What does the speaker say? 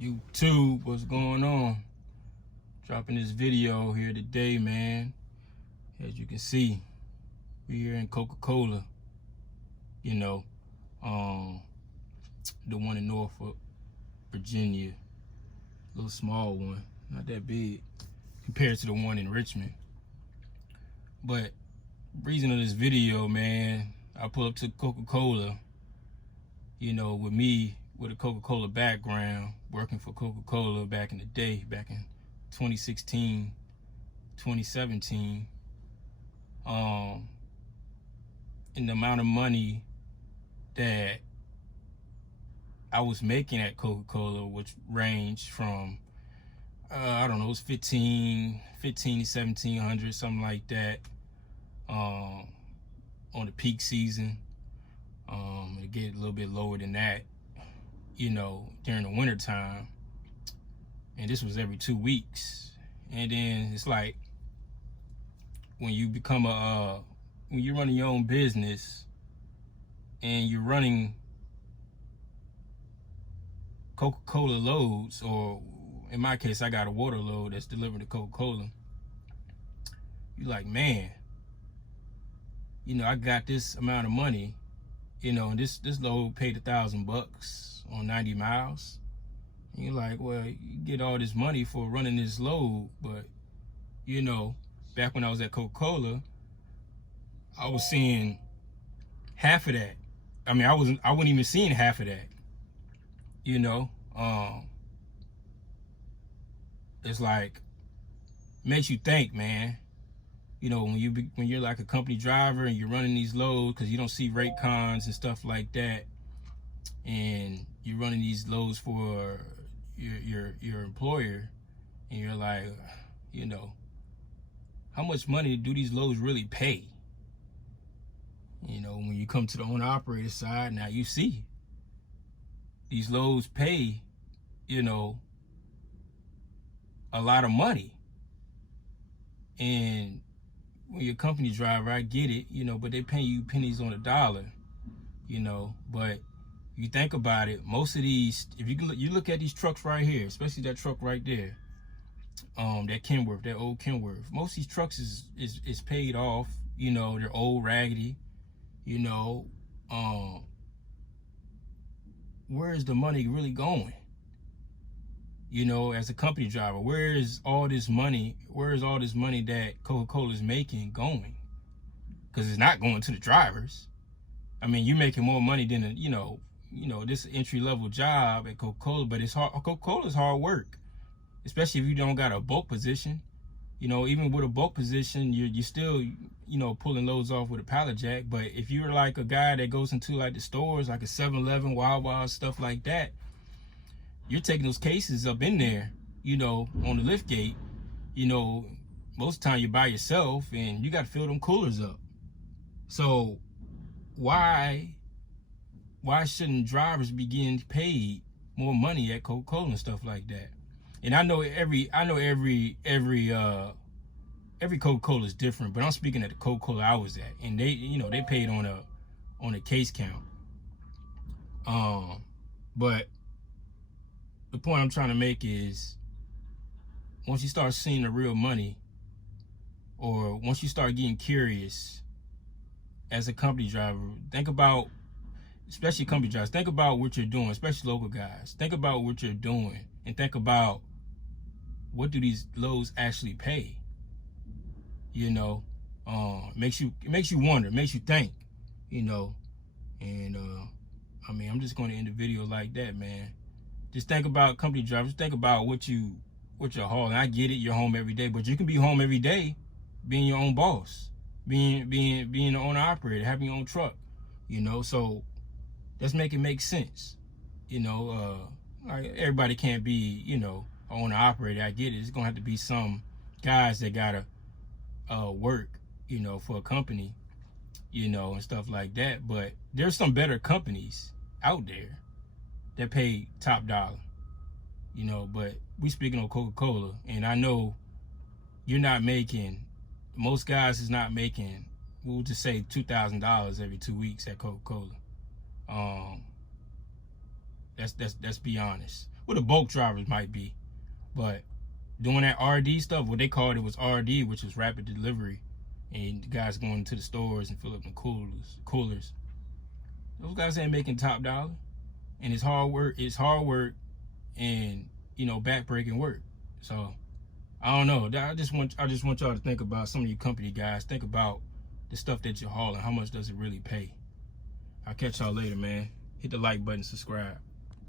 YouTube, what's going on? Dropping this video here today, man. As you can see, we're here in Coca-Cola, you know, the one in Norfolk, Virginia. A little small one, not that big compared to the one in Richmond. But reason of this video, man, I pull up to Coca-Cola, you know, with a Coca-Cola background, working for Coca-Cola back in the day, back in 2016, 2017. And the amount of money that I was making at Coca-Cola, which ranged from, I don't know, it was 15 to 1700, something like that, on the peak season. It get a little bit lower than that, you know, during the winter time. And this was every 2 weeks. And then it's like, when you become when you're running your own business and you're running Coca-Cola loads, or in my case, I got a water load that's delivered to Coca-Cola. You're like, man, you know, I got this amount of money, you know, and this load paid $1,000 on 90 miles. And you're like, well, you get all this money for running this load, but, you know, back when I was at Coca-Cola, I was seeing half of that. I mean, I wasn't even seeing half of that. You know, it's like, makes you think, man. You know, when you're like a company driver and you're running these loads, because you don't see rate cons and stuff like that, and you're running these loads for your employer, and you're like, you know, how much money do these loads really pay? You know, when you come to the owner-operator side, now you see these loads pay, you know, a lot of money. And when you're a company driver, I get it, you know, but they pay you pennies on a dollar, you know. But you think about it, most of these, if you look at these trucks right here, especially that truck right there, that Kenworth, that old Kenworth, most of these trucks is paid off, you know, they're old, raggedy, you know. Where is the money really going? You know, as a company driver, where is all this money that Coca-Cola is making going? Because it's not going to the drivers. I mean, you're making more money than you know, this entry-level job at Coca-Cola, but it's hard. Coca-Cola is hard work, especially if you don't got a bulk position. You know, even with a bulk position, you're still, you know, pulling loads off with a pallet jack. But if you're like a guy that goes into like the stores, like a 7-Eleven, Wawa, stuff like that, you're taking those cases up in there, you know, on the lift gate. You know, most of the time you're by yourself and you got to fill them coolers up. So why shouldn't drivers be getting paid more money at Coca-Cola and stuff like that? And I know every Coca-Cola is different, but I'm speaking at the Coca-Cola I was at, and they, you know, they paid on a case count. But the point I'm trying to make is, once you start seeing the real money, or once you start getting curious as a company driver, think about, especially company drivers, think about what you're doing, especially local guys. Think about what you're doing, and think about, what do these loads actually pay? You know, it makes you wonder, makes you think, you know. And I mean, I'm just going to end the video like that, man. Just think about company drivers. Think about what you're hauling. I get it, you're home every day, but you can be home every day being your own boss, being the owner operator, having your own truck, you know. So let's make it make sense, you know. Everybody can't be, you know, owner operator. I get it. It's gonna have to be some guys that gotta work, you know, for a company, you know, and stuff like that. But there's some better companies out there that pay top dollar, you know. But we speaking on Coca-Cola, and I know you're not making, most guys is not making, we'll just say $2,000 every 2 weeks at Coca-Cola. Let's be honest. Well, the bulk drivers might be, but doing that RD stuff, what they called it was RD, which was rapid delivery, and the guys going to the stores and fill up the coolers. Those guys ain't making top dollar, and it's hard work. It's hard work, and backbreaking work. So I don't know. I just want y'all to think about some of you company guys. Think about the stuff that you're hauling. How much does it really pay? I'll catch y'all later, man. Hit the like button, subscribe.